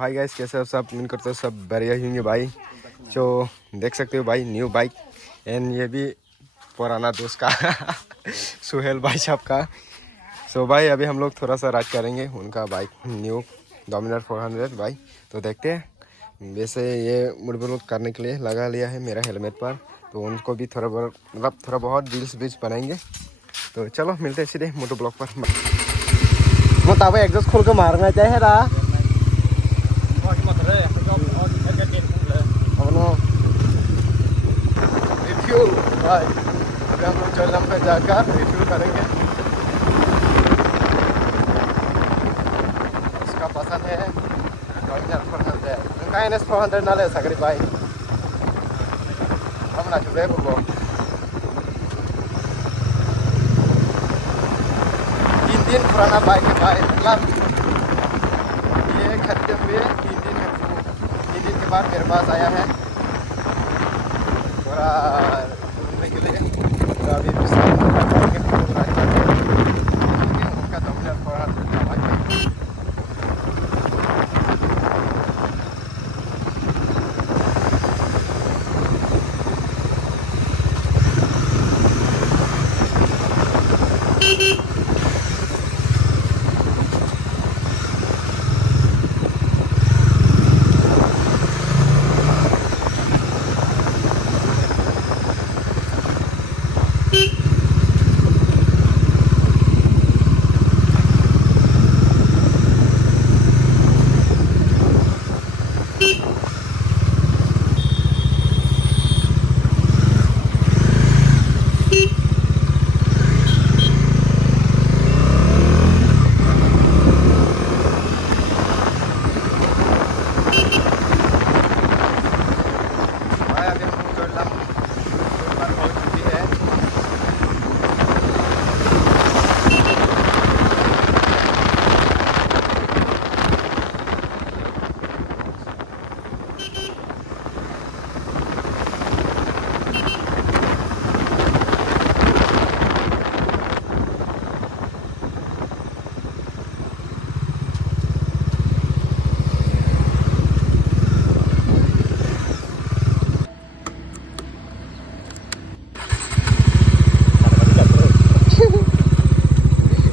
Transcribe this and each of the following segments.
Hi guys, कैसे हो सब? उम्मीद करते हो सब बढ़िया होंगे भाई। जो देख सकते हो भाई, न्यू बाइक एंड ये भी पुराना दोस्त का सुहेल भाई साहब का। सो भाई अभी हम लोग थोड़ा सा राइड करेंगे उनका बाइक न्यू डोमिनर 400 भाई। तो देखते हैं। वैसे ये मुड़ करने के लिए लगा लिया है मेरा हेलमेट पर, तो उनको भी थोड़ा बहुत मतलब थोड़ा बहुत रील्स बीच बनाएंगे। तो चलो मिलते हैं सीधे मोटो ब्लॉग पर। मैं तब एग्जॉस्ट खोल के मारना चाहे रा रिफ्यूल भाई। अभी हम लोग चल पे जाकर रिफ्यूल करेंगे। उसका पसंद है डोमिनर 400। उनका NS 400 ना ले सकरी भाई, हम ना चुके वो 3 दिन पुराना बाइक है भाई। मतलब ये खरीदे हुए 3 दिन है। 3 दिन के बाद मेरे पास आया है थोड़ा घूमने के लिए। तो अभी उनका डोमिनर 400 का बाइक है।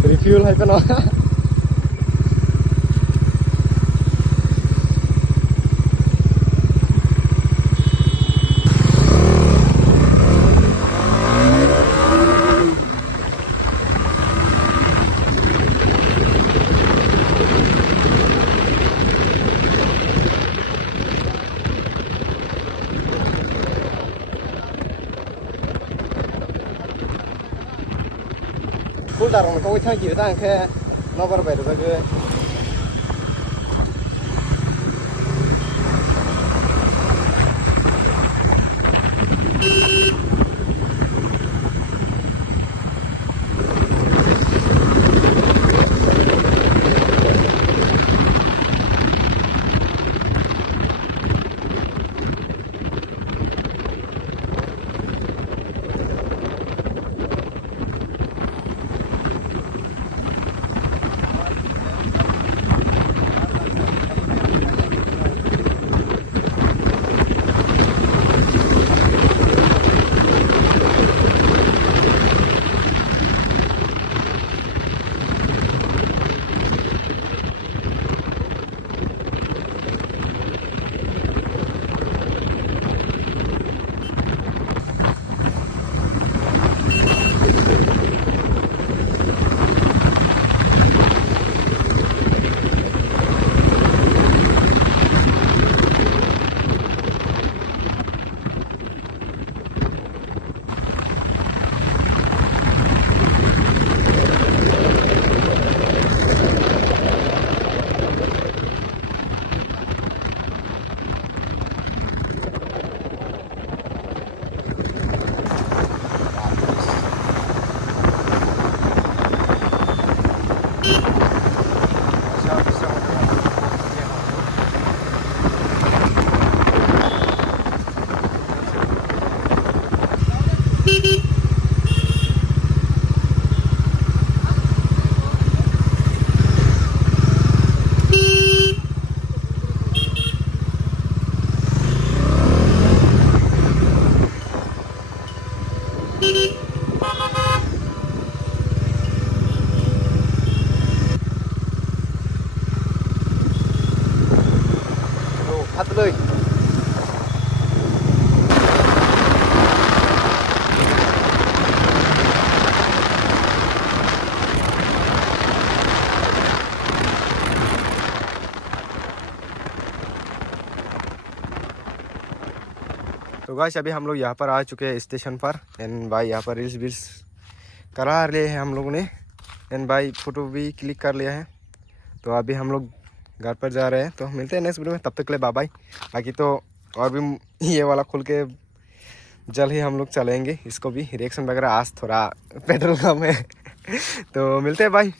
रिफ्यूल है पे ना फुल दारं को इतना गिर दां के नबर बाय रगे हाथ लो। तो गाइस अभी हम लोग यहाँ पर आ चुके हैं स्टेशन पर। एंड भाई यहाँ पर रील्स वील्स करा लिए हैं हम लोगों ने। एंड भाई फ़ोटो भी क्लिक कर लिया है। तो अभी हम लोग घर पर जा रहे हैं। तो मिलते हैं नेक्स्ट वीडियो में, तब तक के लिए बाय बाय। बाकी तो और भी ये वाला खुल के जल्द ही हम लोग चलेंगे इसको भी, रिएक्शन वगैरह। आज थोड़ा पेट्रोल कम है तो मिलते हैं भाई।